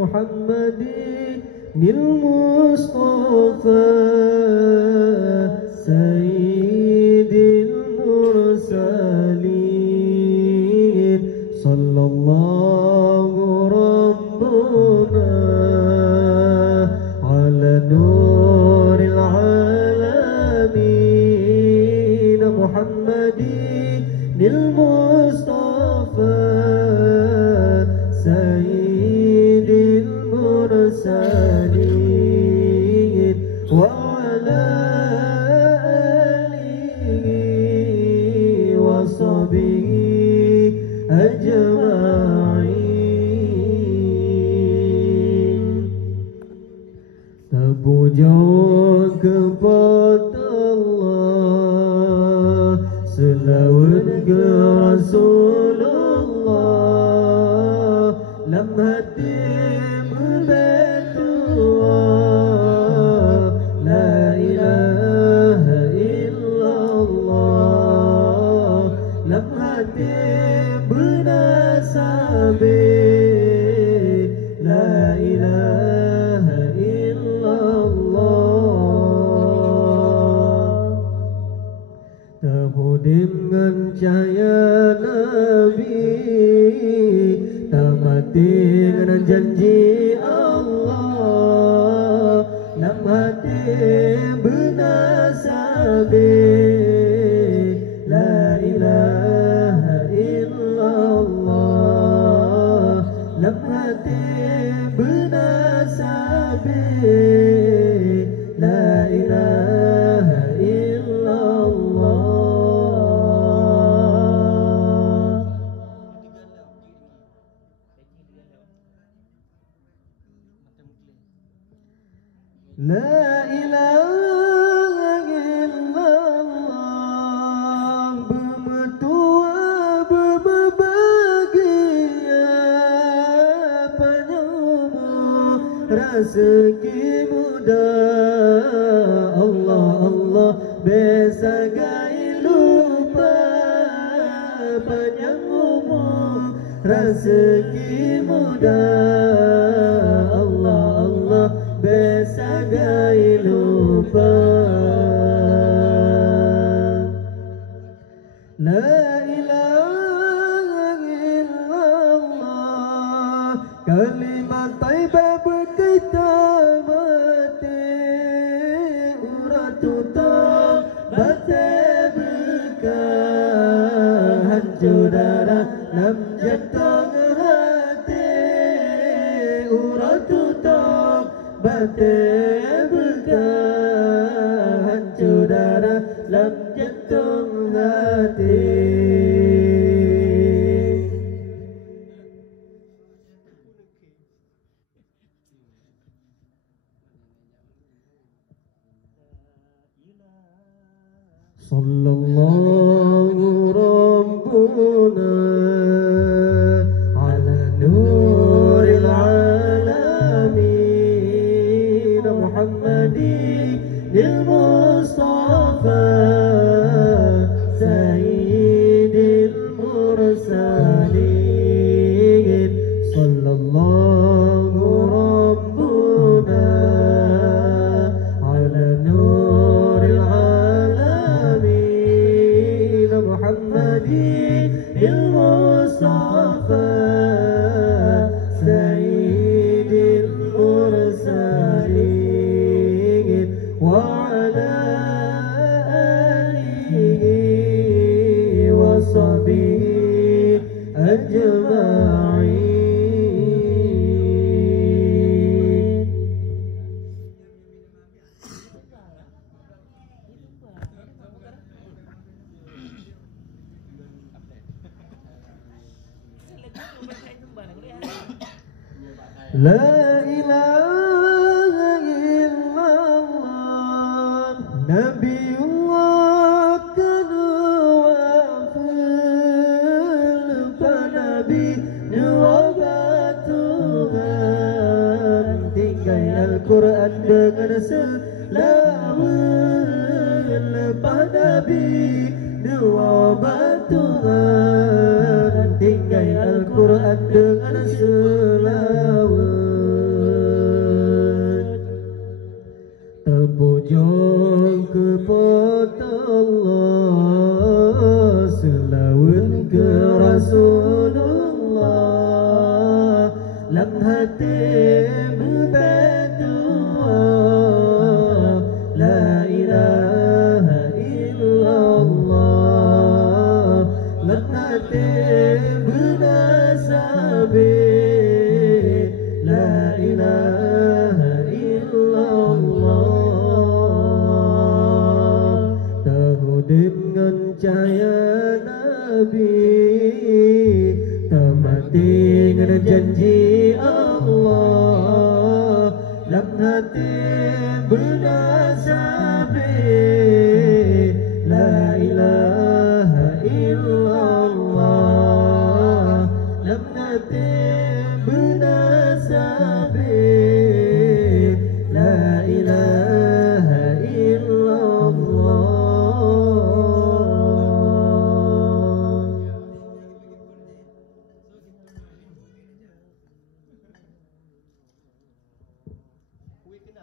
محمد المصطفى سيد المرسلين صلى الله ربنا على نور العالمين محمد المصطفى سيد المرسلين وعلى آله وصحبه أجمعين. Terpuja kepada Allah, selawat ke Rasulullah, lam hati berdoa la ilaha illallah, lam hati bernasabe la ilaha illallah. Terhudim dengan cahaya Nabi, tak mati dengan janji Allah, lam hati bernasabe la ilaha illallah, lam hati bernasabe la ilaha illallah. La ilaha illallah, bermetua berbahagia, panjang umur rezeki muda. Allah Allah besagai lupa, panjang umur rezeki muda. Allah Allah besagai lupa. La ilaha illallah, kalimat taibah berkaitan mati, uratu tak batai berkah, hancur darah lam jatuh hati, uratu tak batai berkah, hancur darah lam jantung hati. Sallallahu Rabbuna ala nuril alamin Muhammadin al-Mustafa sayyidil mursalin sallallahu rabbuna ala nuril alamin Muhammadin al-Mustafa sayyidil mursalin وعلى آله وصحبه أجمعين. لا إله إلا الله نبي الله كان وافل فنبي نوبات Tuhan tinggal Al-Quran dengan selawat lepas Nabi newabah Tuhan tinggal Al-Quran dengan selawat Rasulullah lam hati berdoa la ilaha illallah lam hati bernasabi la ilaha illallah tahu dengan cahaya Nabi termati dengan janji Allah lam hati bernasabi la ilaha illallah lam hati bernasabi la ilaha illallah. We can